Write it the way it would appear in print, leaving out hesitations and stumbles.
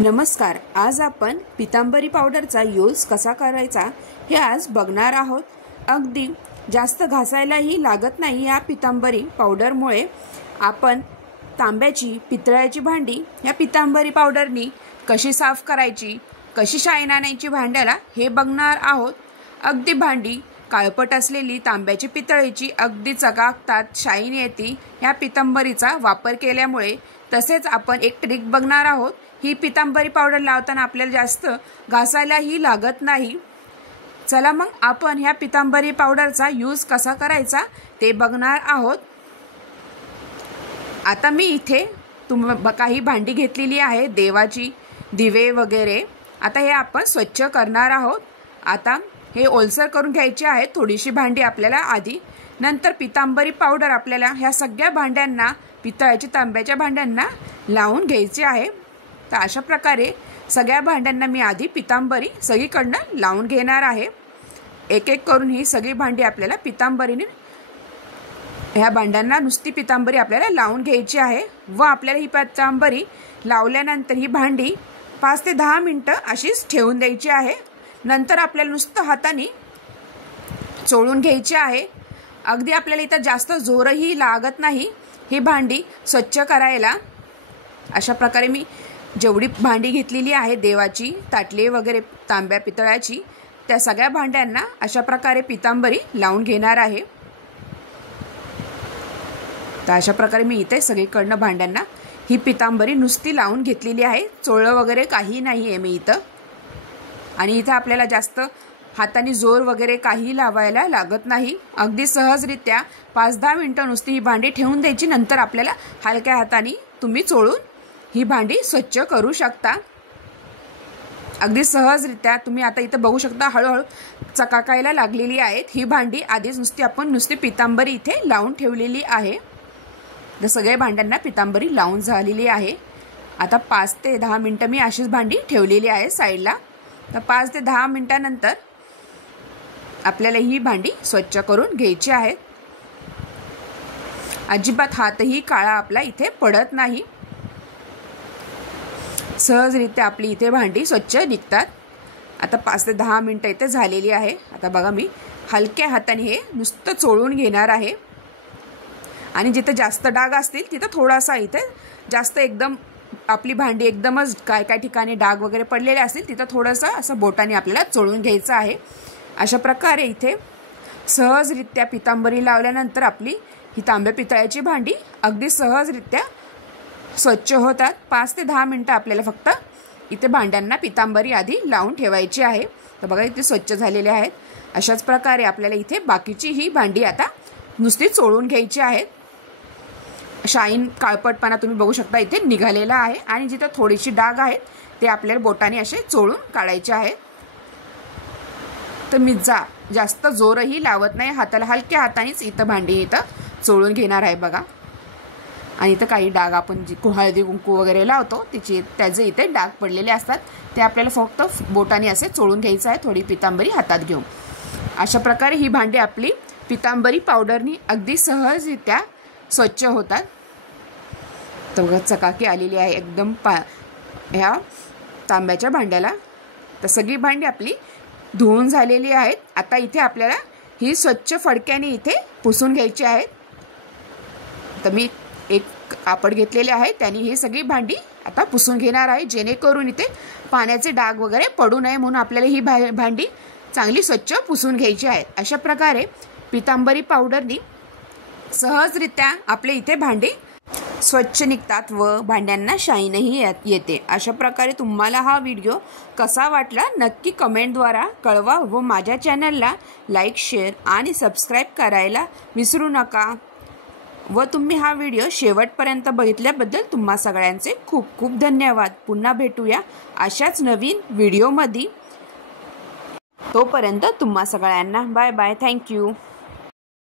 नमस्कार। आज आपण पितांबरी पावडरचा यूज कसा करायचा हे आज बघणार आहोत। अगदी जास्त घासायलाही लागत नाही या पितांबरी पावडरमुळे। आपण तांब्याची पितळाची भांडी या पितांबरी पावडरनी कशी साफ करायची, कशी शाईन आणायची भांड्याला हे बघणार आहोत। अगदी भांडी काळपट असलेली तांब्याची पितळेची अगदी चकाकतात, शाईन येते या पितांबरीचा वापर केल्यामुळे। तसेच आपण एक ट्रिक बघणार आहोत। ही पितांबरी पावडर लावताना आपल्याला जास्त घासायलाही लागत नाही। चला मग आपण ह्या पितांबरी पावडरचा यूज कसा करायचा ते बघणार आहोत। आता मी इथे काही भांडी घेतलेली आहे, देवाची, दिवे वगैरे। आता हे आपण स्वच्छ करणार आहोत। आता हे ओलसर करून घ्यायचे आहे थोडीशी भांडी आपल्याला आधी। नंतर पितांबरी पावडर आपल्याला ह्या सगळ्या भांड्यांना, पितळाच्या तांब्याच्या भांड्यांना लावून घ्यायचे आहे। तर अशा प्रकारे सगळ्या भांड्यांना मी आधी पितांबरी सगळीकडनं लावून घेणार आहे। एक एक करून ही सगळी भांडी आपल्याला पितांबरीने, ह्या भांड्यांना नुसती पितांबरी आपल्याला लावून घ्यायची आहे। व आपल्याला ही पितांबरी लावल्यानंतर ही भांडी 5 ते 10 मिनिटं अशीच ठेवून द्यायची आहे। नंतर आपल्याला नुसतं हाताने चोळून घ्यायची आहे। अगदी आपल्याला इथं जास्त जोरही लागत नाही ही भांडी स्वच्छ करायला। अशा प्रकारे मी जेवढी भांडी घेतलेली आहे, देवाची, ताटली वगैरे तांब्या पितळाची, त्या सगळ्या भांड्यांना अशा प्रकारे पितांबरी लावून घेणार आहे। तर अशा प्रकारे मी इथे सगळीकडनं भांड्यांना ही पितांबरी नुसती लावून घेतलेली आहे। चोळलं वगैरे काही नाही आहे मी इथं। आणि इथं आपल्याला जास्त हाताने जोर वगैरे काही लावायला लागत नाही। अगदी सहजरित्या 5-10 मिनिटं नुसती ही भांडी ठेवून द्यायची। नंतर आपल्याला हलक्या हाताने तुम्ही चोळून ही भांडी स्वच्छ करू शकता। अगदी सहजरित्या तुम्ही आता इथं बघू शकता, हळूहळू चकाकायला लागलेली आहेत ही भांडी। आधीच नुसती पितांबरी इथे लावून ठेवलेली आहे। तर सगळ्या भांड्यांना पितांबरी लावून झालेली आहे। आता 5 ते 10 मिनिटं मी अशीच भांडी ठेवलेली आहे साईडला। तर 5 ते 10 मिनिटांनंतर आपल्याला ही भांडी स्वच्छ करून घ्यायची आहे। अजिबात हातही काळा आपला इथे पडत नाही। सहजरित्या आपली इथे भांडी स्वच्छ निघतात। आता 5 ते 10 मिनिटं इथे झालेली आहे। आता बघा, मी हलक्या हाताने हे नुसतं चोळून घेणार आहे। आणि जिथे जास्त डाग असतील तिथं थोडासा, इथे जास्त एकदम आपली भांडी एकदमच काय ठिकाणी डाग वगैरे पडलेले असतील तिथं थोडंसं असं बोटाने आपल्याला चोळून घ्यायचं आहे। अशा प्रकारे इथे सहजरित्या पितांबरी लावल्यानंतर आपली ही तांब्या पितळाची भांडी अगदी सहजरित्या स्वच्छ होतात। 5 ते 10 मिनिटं आपल्याला फक्त इथे भांड्यांना पितांबरी आधी लावून ठेवायची आहे। तर बघा, इथे स्वच्छ झालेले आहेत। अशाच प्रकारे आपल्याला इथे बाकीची ही भांडी आता नुसती चोळून घ्यायची आहेत। शाईन, काळपटपणा तुम्ही बघू शकता इथे निघालेला आहे। आणि जिथे थोडीशी डाग आहेत ते आपल्याला बोटाने असे चोळून काढायचे आहेत। तर मी जास्त जोरही लावत नाही, हाताला हलक्या हातानेच इथं भांडी इथं चोळून घेणार आहे बघा। आणि इथं काही डाग आपण जी हळदी कुंकू वगैरे लावतो त्याचे इथे डाग पडलेले असतात, ते आपल्याला फक्त बोटाने असे चोळून घ्यायचं आहे, थोडी पितांबरी हातात घेऊन। अशा प्रकारे ही भांडी आपली पितांबरी पावडरनी अगदी सहजरित्या स्वच्छ होतात। तर बघा, चकाकी आलेली आहे एकदम ह्या तांब्याच्या भांड्याला। तर सगळी भांडी आपली धुवून झालेली आहेत। आता इथे आपल्याला ही स्वच्छ फडक्याने इथे पुसून घ्यायची आहेत। तर मी एक कापड घेतलेले आहे, त्याने ही सगळी भांडी आता पुसून घेणार आहे, जेणेकरून इथे पाण्याचे डाग वगैरे पडू नये म्हणून आपल्याला ही भांडी चांगली स्वच्छ पुसून घ्यायची आहे। अशा प्रकारे पितांबरी पावडरनी सहजरित्या आपले इथे भांडी स्वच्छ निघतात व भांड्यांना शाईनही येते। अशा प्रकारे तुम्हाला हा व्हिडिओ कसा वाटला नक्की कमेंटद्वारा कळवा व माझ्या चॅनलला लाईक, शेअर आणि सबस्क्राईब करायला विसरू नका। व तुम्ही हा व्हिडिओ शेवटपर्यंत बघितल्याबद्दल तुम्हा सगळ्यांचे खूप खूप धन्यवाद। पुन्हा भेटूया अशाच नवीन व्हिडिओमध्ये। तोपर्यंत तुम्हा सगळ्यांना बाय बाय, थँक्यू।